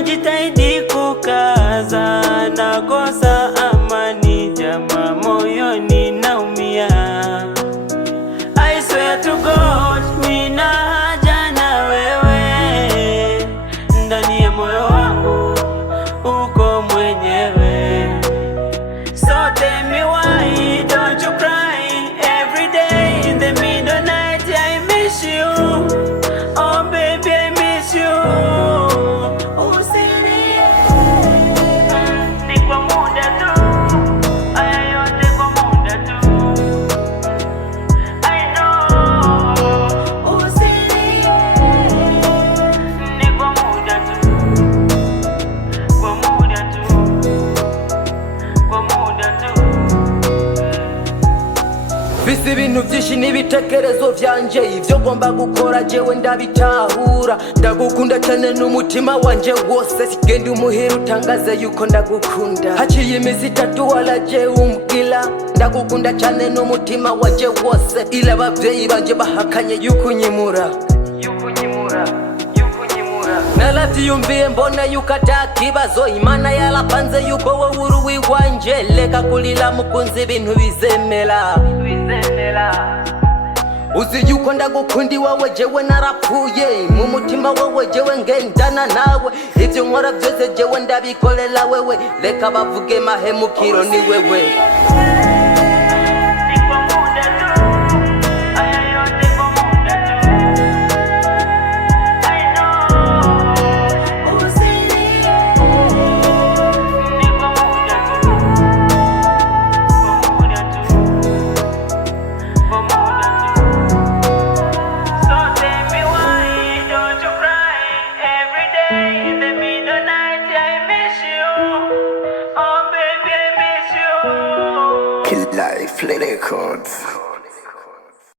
najitahidi kukaza, nakosa amani jamaa, moyoni naumia. I swear to God, mina haja na wewe, ndani ya moyo wangu uko mwenyewe. So tell me why don't you cry every day in the midnight? I miss you, oh baby, I miss you. Usilie, ni kwa muda tu, haya yote kwa muda tu. I know, usilie, ni kwa muda tu, kwa muda tu, kwa muda tu. Visi ibintu byinshi n'ibitekerezo byanje, ivyo ngomba gukora jewe ndabitahura. Ndagukunda cyane n'umutima wanje wose, sigenda umuhira utangaze yuko ndagukunda. Haciye imizi itatu waraje umbwira ndagukunda cyane n'umutima wanje wose, ila abavyeyi banje bahakanye yuko unyimura. Naravyiyumviye mbona yuko atakibazo, Imana yarapanze yuko wowe uri uwiwanje. Leka kulila mukunzi, ibintu bizemera. Uzi yuko ndagukunda iwawe jewe narapfuye, mu mutima wawe jewe ngendana nawe. Ivyo nkora vyose jewe ndabikorera wewe, reka bavuge mahemukiro ni wewe. Kill Life Records.